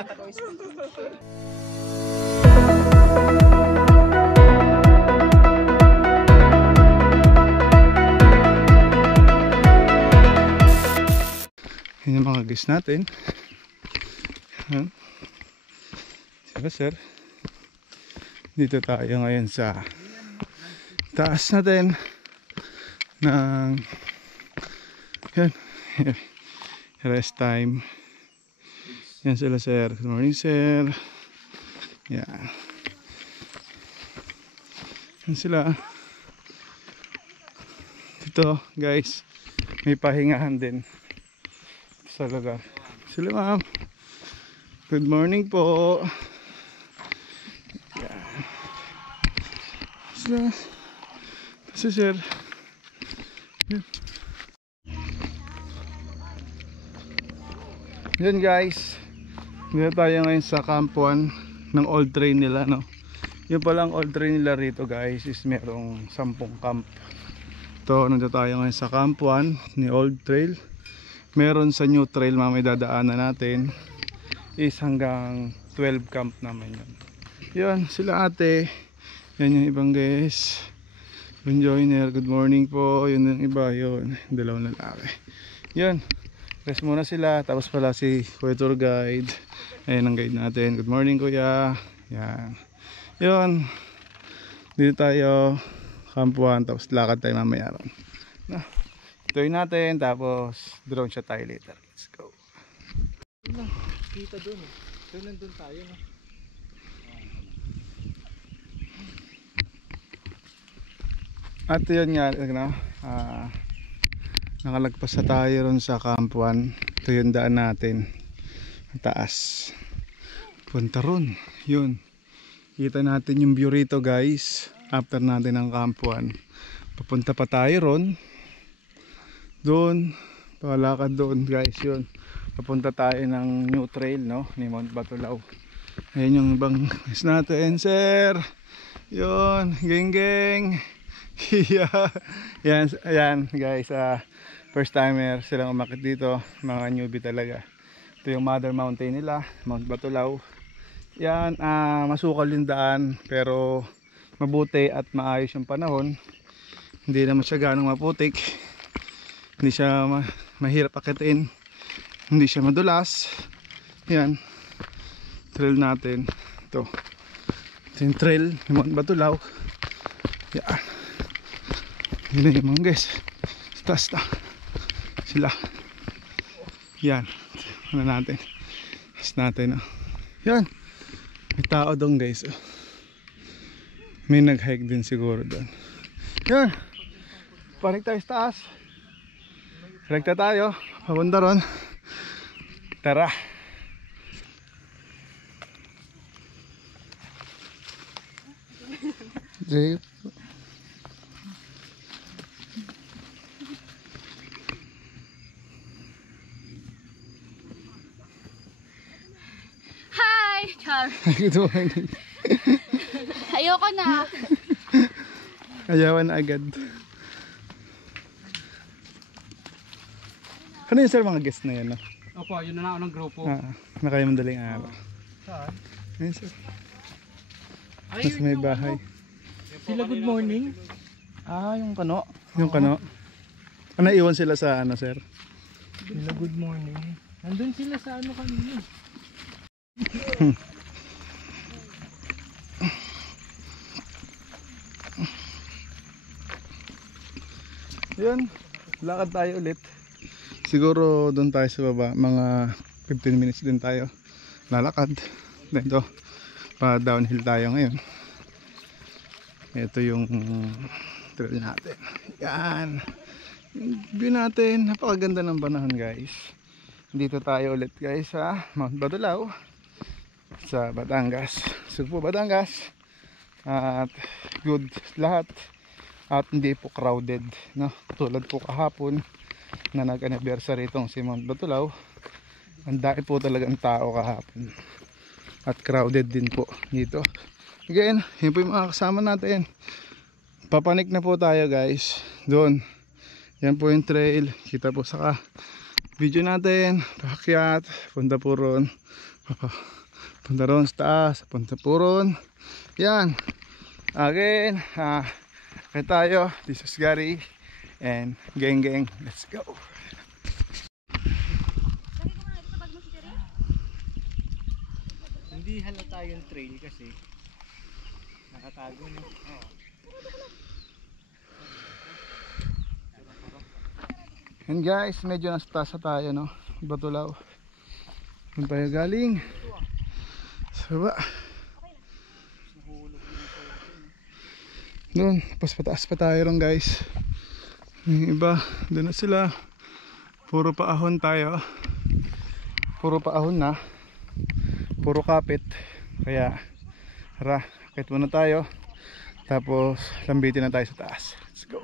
Yun yung mga guys natin. Yan. Diba sir? Dito tayo ngayon sa taas natin ng yan, rest time. Yan sila sir. Good morning sir. Yan. Yan sila. Dito guys, may pahingahan din sa lugar. Sila ma'am. Good morning po. Yan. Sila. Kasi sir. Yan. Yan guys. Dito tayo ngayon sa Camp 1 ng old train nila, no. Yung palang old train nila rito guys is merong 10 camp. Ito, nandito tayo ngayon sa Camp 1 ni Old Trail. Meron sa New Trail mamaya dadaanan natin is hanggang 12 camp naman yun. Yan, sila ate. Yan yung ibang guys. Yung joiner, good morning po. Yun yung iba, yun. Dalawang lalaki. Yan. Rest muna sila. Tapos pala si Kuya Tour Guide. Ayan ang guide natin. Good morning kuya. Yan. Yun. Dito tayo. Camp 1. Tapos lakad tayo mamaya ron. Na. Ituloy natin. Tapos drone shot tayo later. Let's go. Kita dun. Doon nandun tayo. No? At yun nga. Nakalagpas na tayo ron sa Camp 1. Ito yung daan natin. Taas. Punta ron. Yun. Kita natin yung view rito guys. After natin ang Camp 1. Papunta pa tayo ron. Doon. Palakad doon guys. Yun. Papunta tayo ng New Trail, no? Ni Mount Batulaw. Ayun yung ibang guys natin. Sir. Yun. Geng geng. Yeah. Yan guys. First timer silang umakit dito. Mga newbie talaga. Ito yung mother mountain nila. Mount Batulaw. Yan. Masukal yung daan. Pero mabuti at maayos yung panahon. Hindi naman siya ganong maputik. Hindi siya mahirap akitin. Hindi siya madulas. Yan. Trail natin. Ito yung trail ng Mount Batulaw. Yan. Yun na yung mga guys. Taas na sila. Yan. Ano natin. Taas natin. Yan. May tao doon guys. May nag-hike din siguro doon. Yan. Panik tayo sa taas. Rekta tayo. Papunta ron. Tara. Jeep. Hi! Char. Good morning. Ayoko na. Ayawan na agad. Ano yung sir mga guest na yan? No? Opo, yun na ako ng grupo. Na kayo madaling araw. Saan? Ayun sir. Tapos may bahay. Sila good morning. Yung kano. Yung kano. Ano iwan sila sa ano sir? Sila good morning. Nandun sila sa ano kanina. Yun. Lakad tayo ulit. Siguro doon tayo sa baba. Mga 15 minutes din tayo lalakad. Dito. Pa downhill tayo ngayon. Ito yung trail natin. Yan. Yung view natin. Napakaganda ng panahon guys. Dito tayo ulit guys sa Mount Batulaw. Sa Batangas. Sugpo Batangas. At good lahat. At hindi po crowded. No? Tulad po kahapon na nag-anniversary itong si Mount Batulaw. Ang dami po talagang tao kahapon. At crowded din po dito. Again, yun po yung mga kasama natin. Papanik na po tayo guys. Doon. Yan po yung trail. Kita po sa video natin. Paakyat, punta puron. Punta ron sa taas, punta puron. Yan. Again, kaya tayo. This is Gary. And gang, let's go. Hindi halata yung trail kasi nakatago no. Oo. And guys, medyo nasa taas na tayo, no? Batulaw. Doon tayo galing. Saba. Doon, pas pataas pa tayo ron guys. Yung iba, doon na sila. Puro paahon tayo. Puro paahon na. Puro kapit. Kaya, tara, akit muna tayo. Tapos, lambitin na tayo sa taas. Let's go.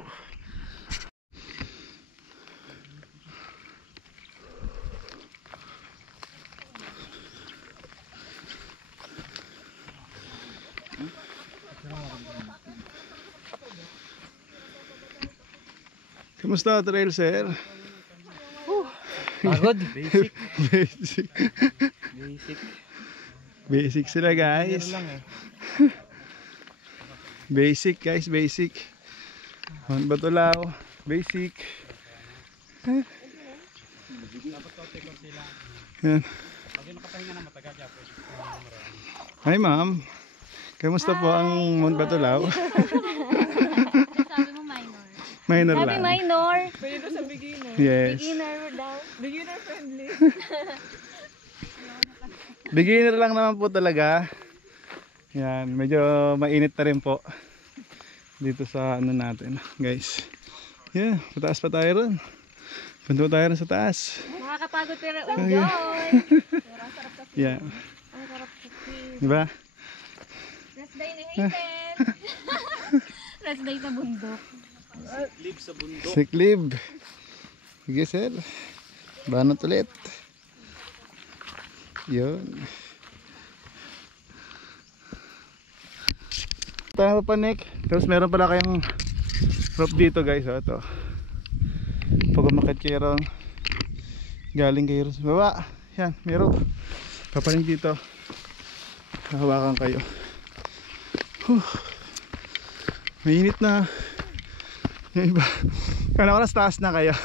Kumusta trail sir? Pagod. Basic. Basic. Basic. Basic sila guys. Lang eh. Basic guys, basic. Mount Batulaw, basic. Yan. Hi ma'am. Kamusta po ang Mount Batulaw? Sabi mo minor. Minor Sabi lang. minor. Pwede to sa beginner. Yes. Beginner daw. Beginner friendly. Beginner lang naman po talaga. Yan, medyo mainit na rin po dito sa ano natin, guys. Yeah, pataas pa tayo ron. Punta tayo ron sa taas. Nakakapagod pero enjoy. Pero ang sarap kasi. Yeah, Ang sarap kasi. diba? Rest day ni Hayden. Rest day sa bundok. Live sa bundok. Sick leave. Sige sir. Banat ulit. Yun. Tayo pa Nick. Tapos meron pala kayong rope dito guys. O, ito. Pag umakit kayo ron, galing kayo ron sa baba. Yan, may rope. Papaling dito. Hawakan kayo. Mainit na. Yung iba. Kala ko na taas na kayo.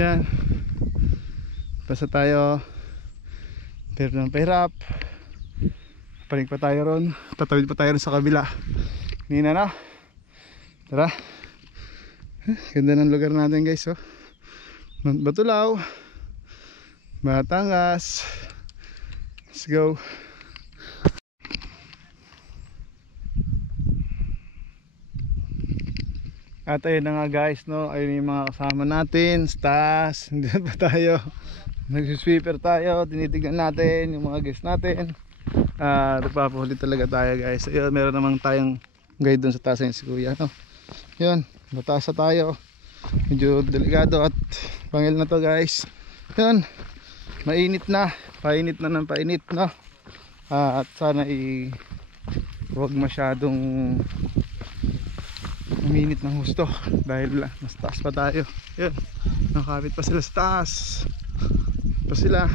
Yan. Basta tayo. Pero ng pahirap. Paling pa tayo ron. Tatawid pa tayo ron sa kabila. Nina na. Tara. Ganda ng lugar natin guys. Oh. Mount Batulaw. Batangas. Let's go. At ayun na nga guys, no, ayun yung mga kasama natin sa taas. Hindi pa tayo nagsisweeper tayo, tinitignan natin yung mga guests natin. Nagpapahuli talaga tayo guys. Ayun, meron namang tayong guide dun sa taas yung si kuya, no? Yun, mataas na tayo. Medyo delikado at pangil na to guys. Yun, mainit na, painit na ng painit, no? At sana huwag masyadong uminit ng husto dahil mas taas pa tayo. Yun, nakakapit pa sila sa taas pa sila,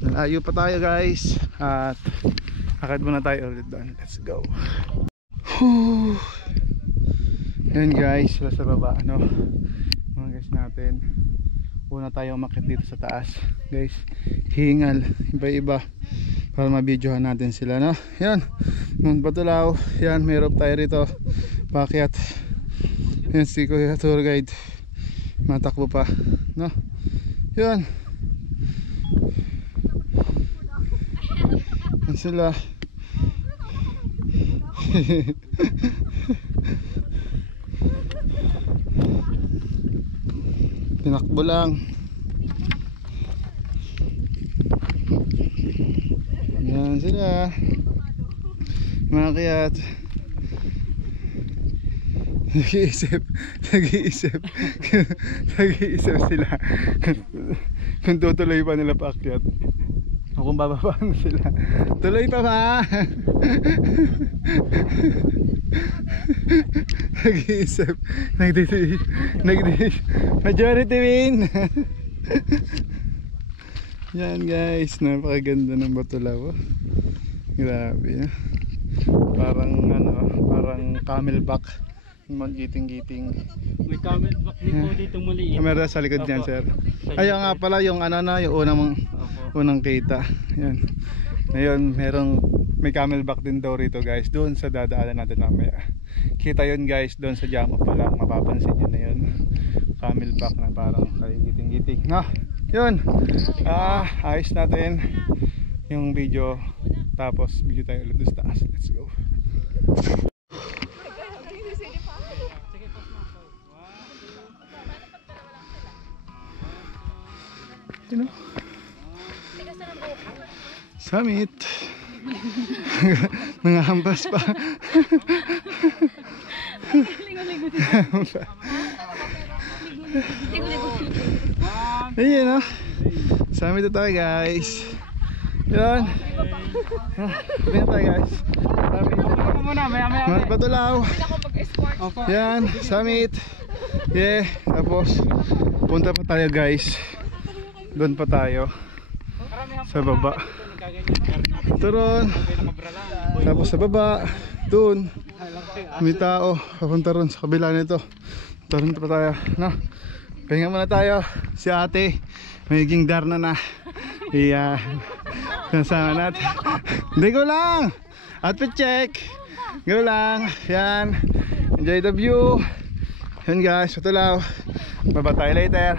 nalayo pa tayo guys. At akit muna tayo ulit doon. Let's go. Whew. Yun guys, sila sa baba, no? Mga guys natin, una tayo umakit dito sa taas guys. Hingal, iba iba para mabidyohan natin sila, no? Yan, Mount Batulaw. Yan, may rope tayo rito paakyat. Yan si Kuya Tour Guide, matakbo pa, no? Yan, yan sila. Tinakbo lang. Yan sila, makyat. Nag-iisip nag-iisip sila kung tutuloy pa nila paakyat o kung bababa na sila. Tuloy pa ba? Nag-iisip. Majority win. Yan guys, napakaganda ng Batulaw. Grabe. Parang parang camelback. Giting-giting. May camel back din po dito maliit. Kamera sa likod niyan, sir. Ayun nga pala yung yung unang kita. Yan. Ngayon, may camelback din daw rito guys, doon sa dadaanan natin mamaya. Kita yun guys, doon sa Jama pa lang, mapapansin nyo na yun. Camelback na parang giting-giting. No, yun. Ayos natin yung video. Tapos video tayo ulit doon sa taas. Let's go. You know? Summit. Nangahampas pa. Ayun no. Summit na tayo guys. Yun. Sabi na tayo guys. Summit. Batulaw. Yan. Summit. Yeah. Tapos punta pa tayo guys. Doon pa tayo sa baba. Turon. Tapos sa baba doon may tao papunta ron sa kabila nito. Turon pa tayo no? Pahinga muna tayo. Si ate magiging darna na. Iya. Kasama natin. Hindi ko lang. Outfit check. Go lang. Yan. Enjoy the view. Yan guys. Batulaw. Baba tayo later.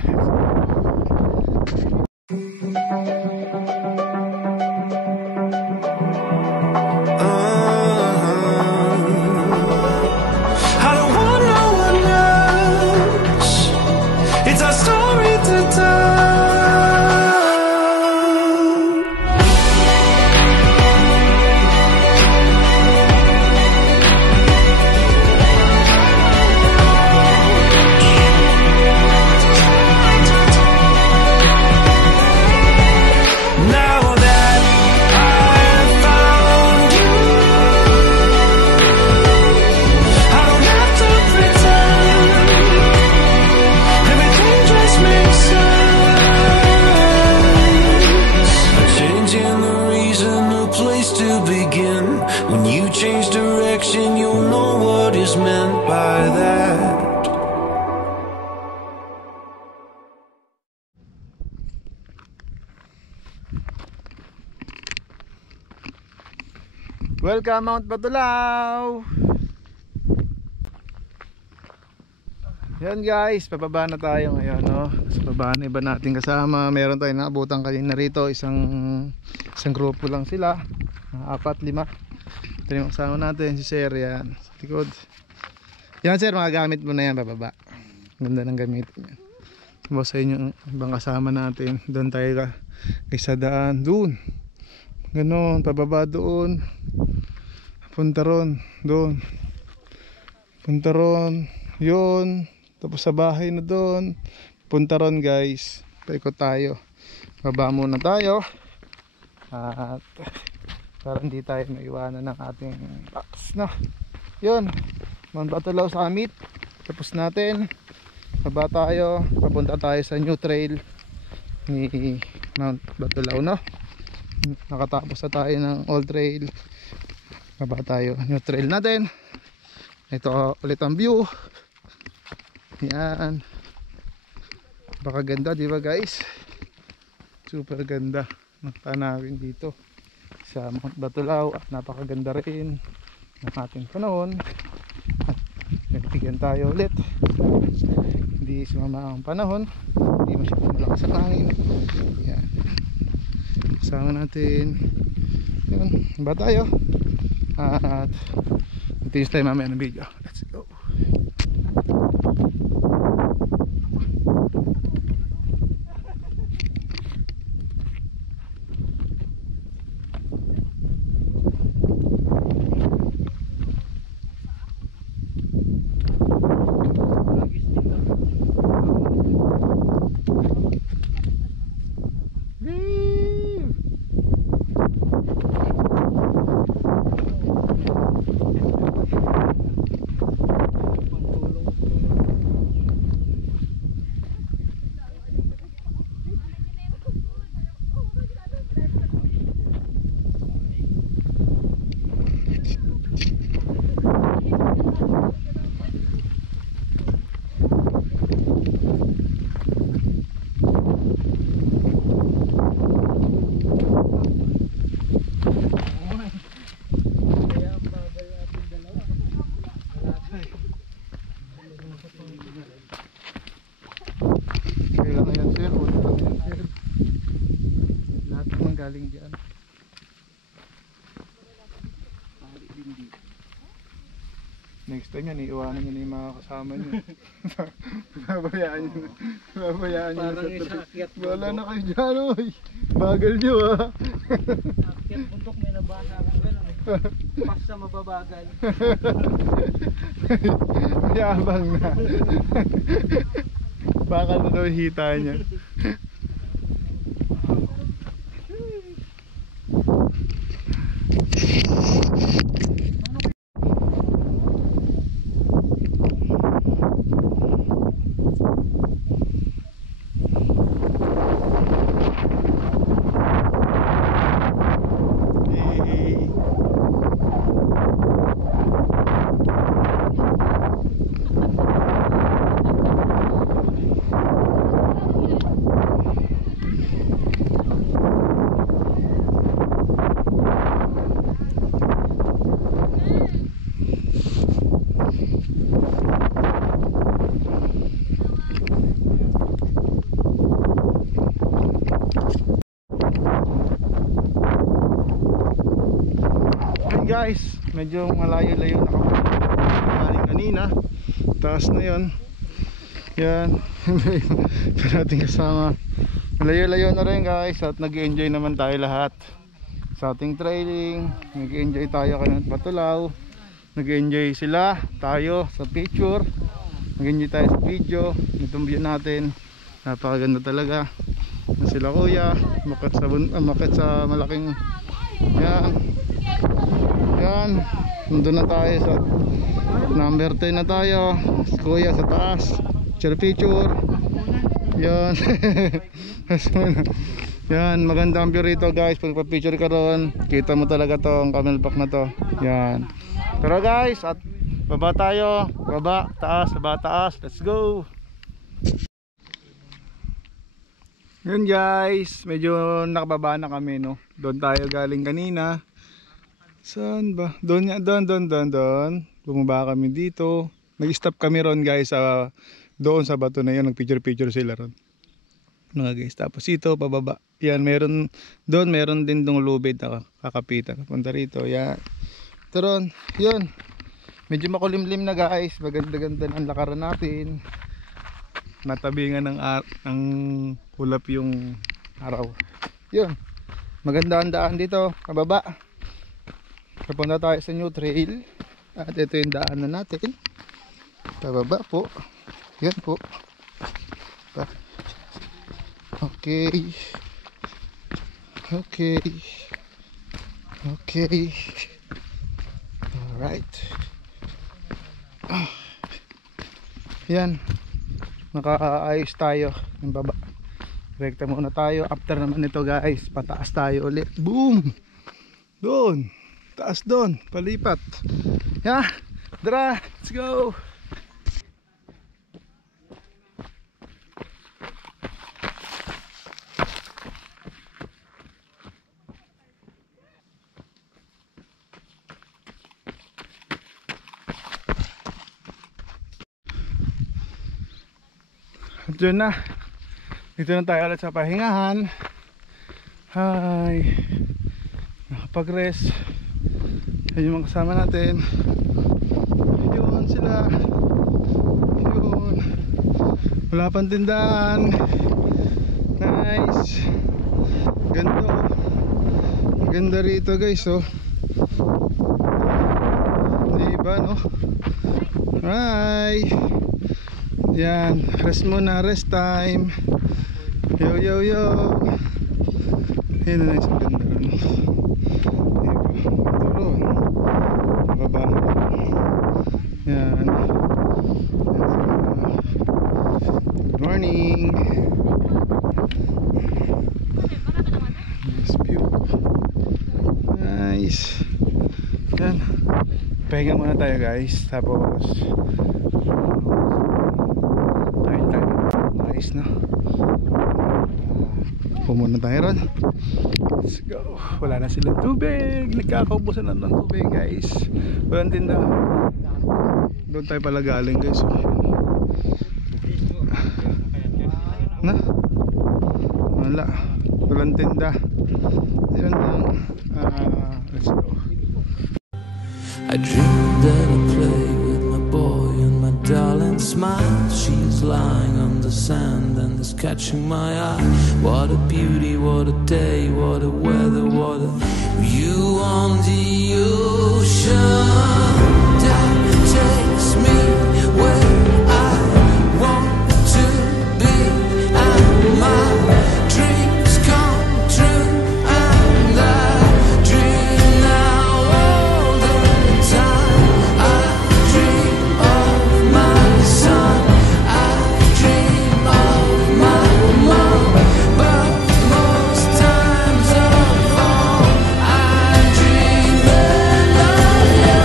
Welcome Mount Batulaw. Yan guys, pababa na tayo ngayon no. Sa baba na iba natin kasama. Meron tayong naabutan kanina rito. Isang grupo lang sila. 4-5. Ito yung kasama natin, si Sir yan. Sa likod. Yan Sir, mga gamit mo na yan bababa. Ganda ng gamitin yan. Tapos sa inyo ibang kasama natin. Doon tayo sa daan. Doon. Ganon, pababa doon. Punta ron, doon. Punta ron, yun. Tapos sa bahay na doon. Punta ron guys. Paikot tayo. Baba muna tayo. At para hindi tayo maiwanan ng ating box. No? Yun. Mount Batulaw Summit. Tapos natin. Baba tayo. Papunta tayo sa new trail ni Mount Batulaw. No? Nakatapos na tayo ng old trail. Baba tayo, new trail natin. Ito ulit ang view. Yan. Baka ganda, di ba guys? Super ganda ng tanawin dito sa Mount Batulaw. At napakaganda rin ng ating panahon. At nagbigyan tayo ulit. Hindi sumama ang panahon. Hindi masyadong malakas ang hangin. Yan. Kasama natin. Yun, ba tayo? At continuous tayo mamaya ng video. Let's go. galing dyan. Next time yan, iiwanan nyo na yung mga kasama nyo. Babayaan nyo na. Babayaan nyo na Parang sa tabi. isakyat Wala na kayo dyan, oy. Bagal nyo ah. Akyat bundok, may nabasa akong gano'n eh. Pas sa mababagal. Mayabang na. Bakal na daw yung hita niya. Guys, medyo malayo-layo na kami galing kanina. Taas na yon. Yan. Pero ating kasama, malayo-layo na rin guys. At nag-enjoy naman tayo lahat sa ating trailing. Nag-enjoy tayo kanina at Patulaw. Nag-enjoy sila, tayo sa picture. Nag-enjoy tayo sa video. Itong view natin, napakaganda talaga. Sila kuya umakyat sa malaking yan, nandun na tayo sa number 10 na tayo. Si kuya sa taas, picture. Yan. Yan, maganda ang view rito guys. Pag pa-picture ka ron, kita mo talaga to, ang camelback na to. Yan. Pero guys, at baba tayo. Baba, taas, baba, taas. Let's go. Yun guys, medyo nakababa na kami, no. Doon tayo galing kanina. Saan ba? Doon. Bumaba kami dito. Nag-stop kami ron guys doon sa bato na yun. Nag-picture sila ron. Mga guys. Tapos ito, pababa. Yan, meron din dong lubid na kakapitan. Punta rito. Yan. Ito ron. Yun. Medyo makulimlim na guys. Maganda-ganda ang lakaran natin. Natabingan ng ulap yung araw. Yun. Maganda ang daan dito. Pababa. Papunta tayo sa new trail. At ito yung daanan natin. Pababa po. Yan po. Okay. Alright. Yan. Nakaayos tayo ng baba. Rekta muna tayo. After naman ito guys, pataas tayo ulit. Boom! Doon. Taas doon, palipat. Yeah, dra, let's go. At yun na. Dito na tayo ulit sa pahingahan. Hi. Nakapag-rest. Ayun yung mga kasama natin. Yun sila. Yun. Wala pang tindahan. Nice. Ganda. Ganda rito guys oh. Diba no? Hi. Yan. Rest muna. Rest time. Yo. Yan na nice. Ganda rin. Baba na po. Yan. Good morning. Nice view. Nice. Yan. Pahinga muna tayo guys. Tapos kain tayo. Nice na. Pumunta tayo ron. Let's go. Wala na silang tubig. Nagkakaubusan na ng tubig guys. Walang tinda. Doon tayo pala galing guys. Na? Wala walang tinda. Yun lang. Let's go. I dreamed that I played with my boy and my darling smile. She's lying on the sand and is catching my eye. What a beauty, what a day, what a weather, what a view on the ocean. That takes me where I want to be, and my dreams come true, and I dream now all the time. I dream of my son, I dream of my mom, but most times of all, I dream of you.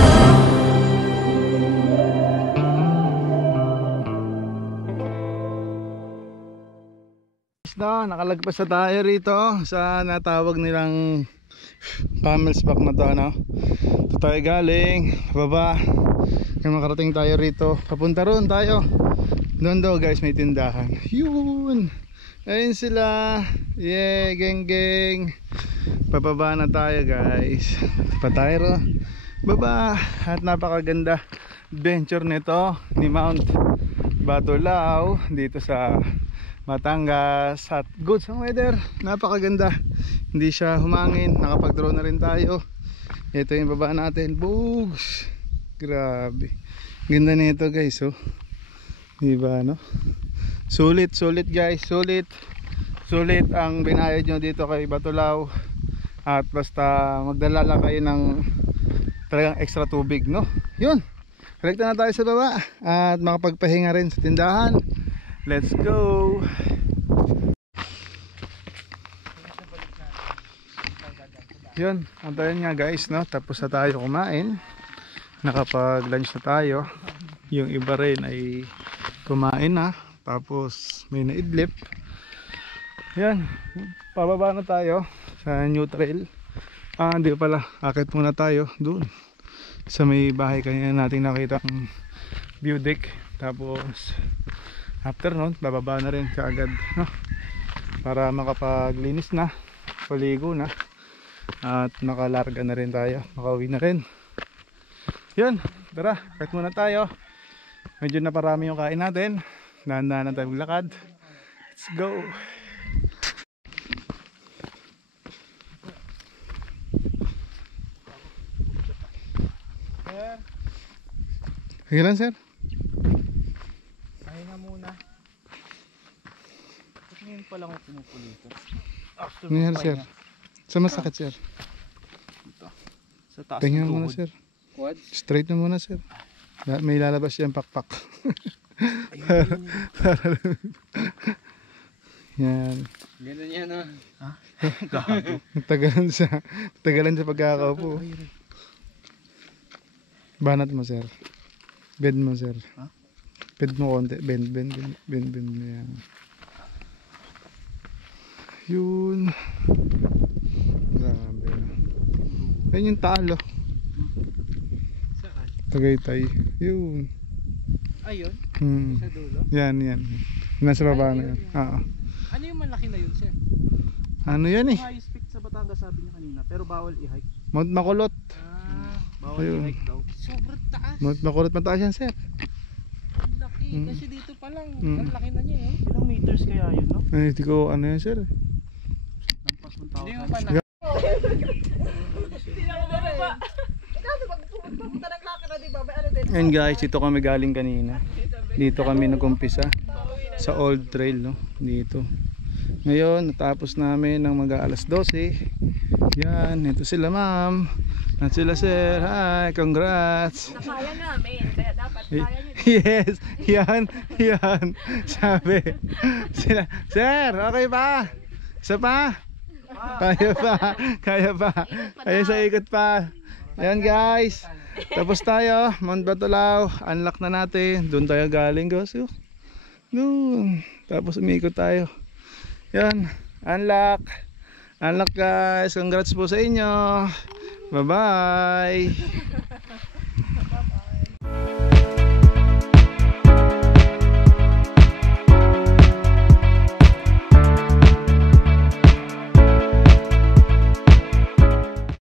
Na, nakalagpas na tayo rito sa natawag nilang Camel's Back na to, ano? Ito tayo galing baba. Kaya makarating tayo rito, papunta ron tayo. Doon daw guys may tindahan. Yun, ayun sila. Yeah, geng geng. Pababa na tayo guys. Pa tayo ro baba. At napakaganda adventure nito ni Mount Batulao dito sa Batangas. At goods ang weather, napakaganda, hindi siya humangin. Nakapag drone na rin tayo. Ito yung baba natin, bugs, grabe ganda nito guys, oh. Diba, no? Sulit guys, sulit ang binayad nyo dito kay Batulao. At basta magdala lang kayo ng talagang extra tubig, no? Yun, rekta na tayo sa baba at makapagpahinga rin sa tindahan. Let's go. Yun, antayin nga guys, no? Tapos na tayo kumain. Nakapag lunch na tayo. Yung iba rin ay kumain na. Tapos may naidlip. Yan, pababa na tayo sa new trail. Hindi pala, akit muna tayo doon sa may bahay kanina natin nakita ang view deck. Tapos after nun, bababa na rin kaagad, no? Para makapaglinis na, paligo na, at makalarga na rin tayo, makauwi na rin. Yun, tara, kahit muna tayo. Medyo naparami yung kain natin. Dahan-dahan na tayo maglakad. Let's go. Sir, Sige lang sir. pahinga muna. Ba't ngayon pa lang ako pumupulito? After Ngayon sir, magpahinga. sa masakit sir. Sa taas Tingnan ng muna tuhod. sir. Quads? Straight na muna sir. May lalabas yan pakpak. Yan. Ganun yan, ah. Ha? Tagalan sa pagkakaupo. Banat mo sir. Bend mo sir. Ha? Bend mo konti. Bend mo yan. Yun. Grabe na. Ayun yung talo. Saan? Tagaytay. Yun. Ayun? Hmm. Sa dulo? Yan. Nasa baba na yan. Oo. Ano yung malaki na yun, sir? Ano yan eh? Highest peak sa Batangas sabi niya kanina, pero bawal i-hike. Mount Makulot. Bawal Ayun. i-hike daw. Sobrang taas. Mount Makulot mataas yan sir. Ang laki. Mm. Kasi dito pa lang, Mm. ang laki na niya eh. Ilang meters kaya yun, no? Ay, hindi ko ano yan sir. Lampas 1,000. Hindi mo pa na. Hindi na ako ba? Kasi pag pumunta ng laki na, di ba? May ano din. And guys, dito kami galing kanina. Dito kami nag-umpisa sa old trail, no? Dito. Ngayon, natapos namin ng mag-aalas 12. Yan, ito sila ma'am. At sila sir. Hi, congrats. Nakaya namin, kaya dapat kaya nyo. Yes, yan. Sabi. Sila, sir, okay pa? Isa pa? Kaya pa. Ayun sa ikot pa. Yan guys. Tapos tayo, Mount Batulao. Unlock na natin. Doon tayo galing guys. Doon. Tapos umikot tayo. Yan. Unlock. Unlock guys. Congrats po sa inyo. Bye bye.